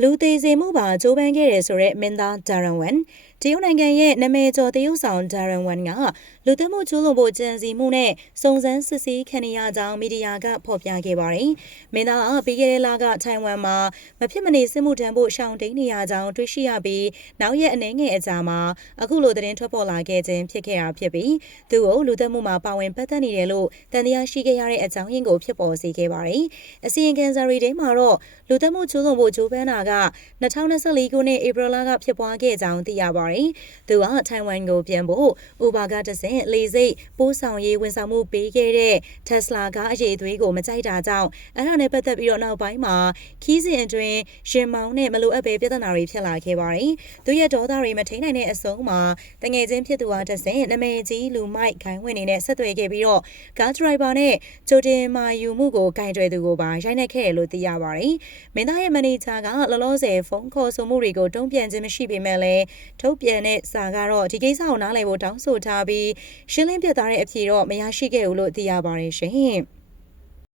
လူသေးစေမှုပါကြိုးပမ်းခဲ့တယ်ဆိုတဲ့မင်းသားဒါရန်ဝန် တရုတ်နိုင်ငံရဲ့နာမည်ကျော်တရုတ်ဆောင်ဒါရန်ဝန်ကလူသတ်မှုကျူးလွန်ဖို့ကြံစီမှုနဲ့စုံစမ်းစစ်ဆေးခံရကြောင်းမီဒီယာကဖော်ပြခဲ့ပါတယ်။မင်းသားကပြီးခဲ့တဲ့လကထိုင်ဝမ်မှာမဖြစ်မနေစစ်မှုထမ်းဖို့ရှောင်တိန်နေရကြောင်းတွေ့ရှိရပြီးနောက်ရက်အနေငယ်အကြာမှာအခုလိုသတင်းထွက်ပေါ်လာခဲ့ခြင်းဖြစ်ခဲ့တာဖြစ်ပြီးသူ့ကိုလူသတ်မှုမှာပါဝင်ပတ်သက်နေတယ်လို့တန်တရားရှိခဲ့ရတဲ့အကြောင်းရင်းကိုဖြစ်ပေါ်စေခဲ့ပါတယ်။အစီရင်ခံစာတွေထဲမှာတော့လူသတ်မှုကျူးလွန်ဖို့ကြိုးပမ်းတာက2024ခုနှစ်ဧပြီလကဖြစ်ပွားခဲ့ကြောင်းသိရပါတယ်။သူကထိုင်ဝမ်ကိုပြန်ဖို့ Uber ကတဆင့်လေစိတ်ပိုးဆောင်ရေးဝန်ဆောင်မှုပေးခဲ့တဲ့ Tesla ကအရေးသွေးကိုမကြိုက်တာကြောင့်အဲ့ဒါနဲ့ပတ်သက်ပြီးတော့နောက်ပိုင်းမှာခီးစဉ်အတွင်းရှင်မောင်းနဲ့မလိုအပ်ပဲပြဿနာတွေဖြစ်လာခဲ့ပါတယ်။သူရဲ့ဒေါသတွေမထိန်နိုင်တဲ့အဆုံးမှာတငယ်ချင်းဖြစ်သူကတဆင့်နာမည်ကြီးလူမိုက်ခိုင်ဝင်နေနဲ့ဆက်သွယ်ခဲ့ပြီးတော့ကားဒရိုင်ဘာနဲ့ကြိုတင်မာယူမှုကိုဂိုင်တွယ်သူကိုပါရိုက်နှက်ခဲ့တယ်လို့သိရပါတယ်။မင်းသားရဲ့မန်နေဂျာကလောလောဆယ်ဖုန်းခေါ်ဆိုမှုတွေကိုတုံ့ပြန်ခြင်းမရှိပေမဲ့လည်းထုတ်ပြန်တဲ့စာကတော့ဒီကိစ္စကိုနားလည်ဖို့တောင်းဆိုထားပြီးရှင်းလင်းပြသတဲ့အဖြေတော့မရရှိခဲ့ဘူးလို့သိရပါတယ်ရှင်။